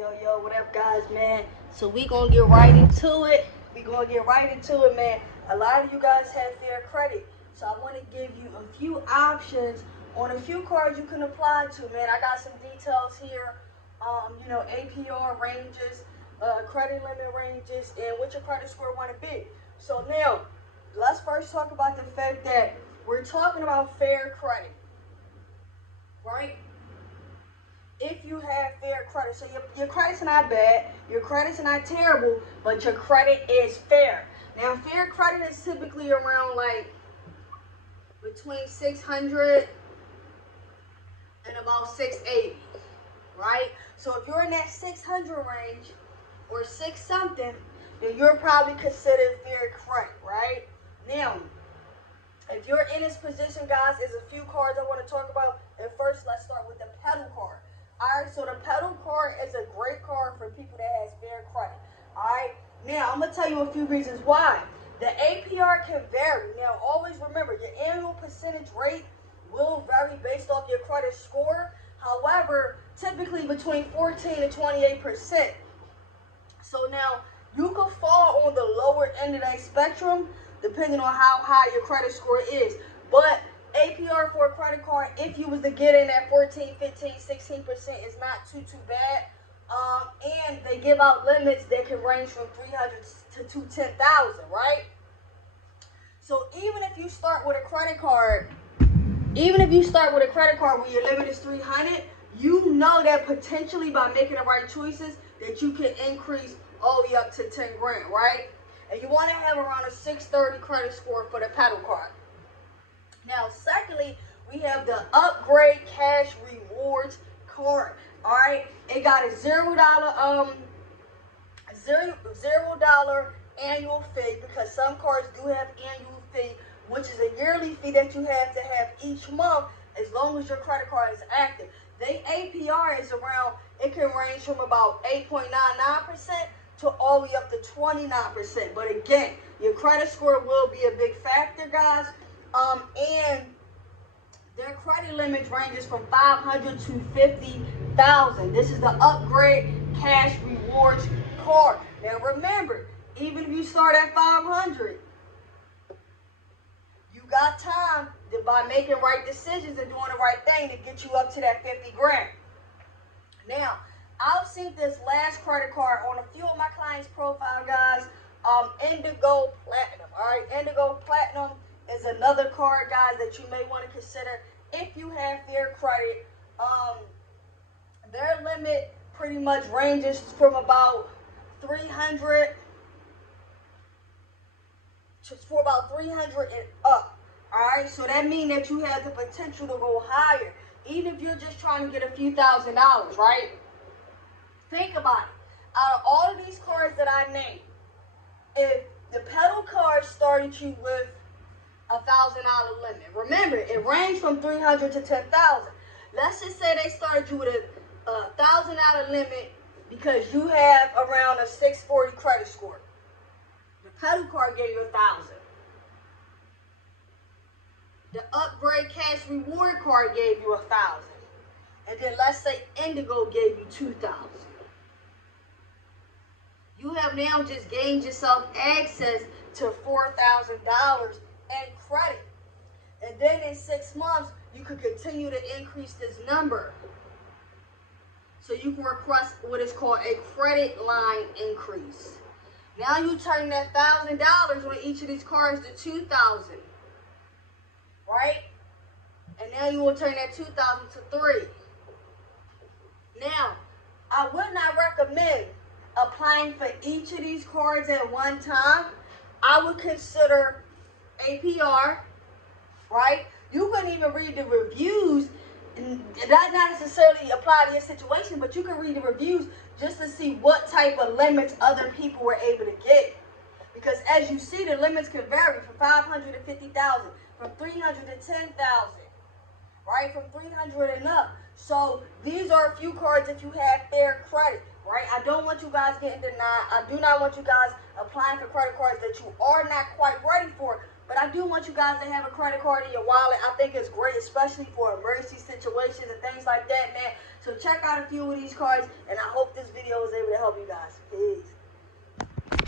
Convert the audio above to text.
Yo, what up, guys, man? So we gonna get right into it. Man. A lot of you guys have fair credit, so I want to give you a few options on a few cards you can apply to, man. I got some details here. APR ranges, credit limit ranges, and what your credit score want to be. So now, let's first talk about the fact that we're talking about fair credit, right? If you have fair credit. So your credit's not bad, your credit's not terrible, but your credit is fair. Now, fair credit is typically around like between 600 and about 680, right? So if you're in that 600 range or 6 something, then you're probably considered fair credit, right? Now, if you're in this position, guys, there's a few cards I want to talk about. And first, let's start with the pedal card. Alright, so the pedal card is a great card for people that has fair credit. Alright, now I'm going to tell you a few reasons why. The APR can vary. Now, always remember, your annual percentage rate will vary based off your credit score. However, typically between 14 and 28%. So now, you could fall on the lower end of that spectrum depending on how high your credit score is. But APR for a credit card, if you was to get in at 14, 15, 16%, is not too bad. And they give out limits that can range from 300 to 210,000, right? So even if you start with a credit card, where your limit is 300, you know that potentially by making the right choices that you can increase all the way up to 10 grand, right? And you want to have around a 630 credit score for the pedal card. Now, secondly, we have the Upgrade Cash Rewards card. All right, it got a $0 annual fee, because some cards do have annual fee, which is a yearly fee that you have to have each month as long as your credit card is active. They APR is around, it can range from about 8.99% to all the way up to 29%. But again, your credit score will be a big factor, guys. And their credit limit ranges from 500 to 50,000. This is the Upgrade Cash Rewards card. Now remember, even if you start at 500, you got time by making right decisions and doing the right thing to get you up to that 50 grand. Now, I've seen this last credit card on a few of my clients' profile, guys. Indigo Platinum. All right, Indigo Platinum is another card, guys, that you may want to consider if you have fair credit. Their limit pretty much ranges from about 300 and up. All right, so that means that you have the potential to go higher, even if you're just trying to get a few $1,000s, right? Think about it. Out of all of these cards that I named, if the pedal card started you with $1,000 limit, remember it ranged from 300 to 10,000. Let's just say they started you with a $1,000 limit because you have around a 640 credit score. The pedal card gave you 1,000. The Upgrade Cash Reward card gave you 1,000, and then let's say Indigo gave you 2,000. You have now just gained yourself access to $4,000 in credit. And then in 6 months, you could continue to increase this number. So you can request what is called a credit line increase. Now you turn that $1,000 on each of these cards to $2,000, right? And now you will turn that $2,000 to $3,000. Now, I would not recommend applying for each of these cards at one time. I would consider APR, right? You couldn't even read the reviews, and that not necessarily apply to your situation, but you can read the reviews just to see what type of limits other people were able to get. Because as you see, the limits can vary from 500 to 50,000, from 300 to 10,000, right? From 300 and up. So these are a few cards if you have fair credit, right? I don't want you guys getting denied. I do not want you guys applying for credit cards that you are not quite ready for. But I do want you guys to have a credit card in your wallet. I think it's great, especially for emergency situations and things like that, man. So check out a few of these cards, and I hope this video was able to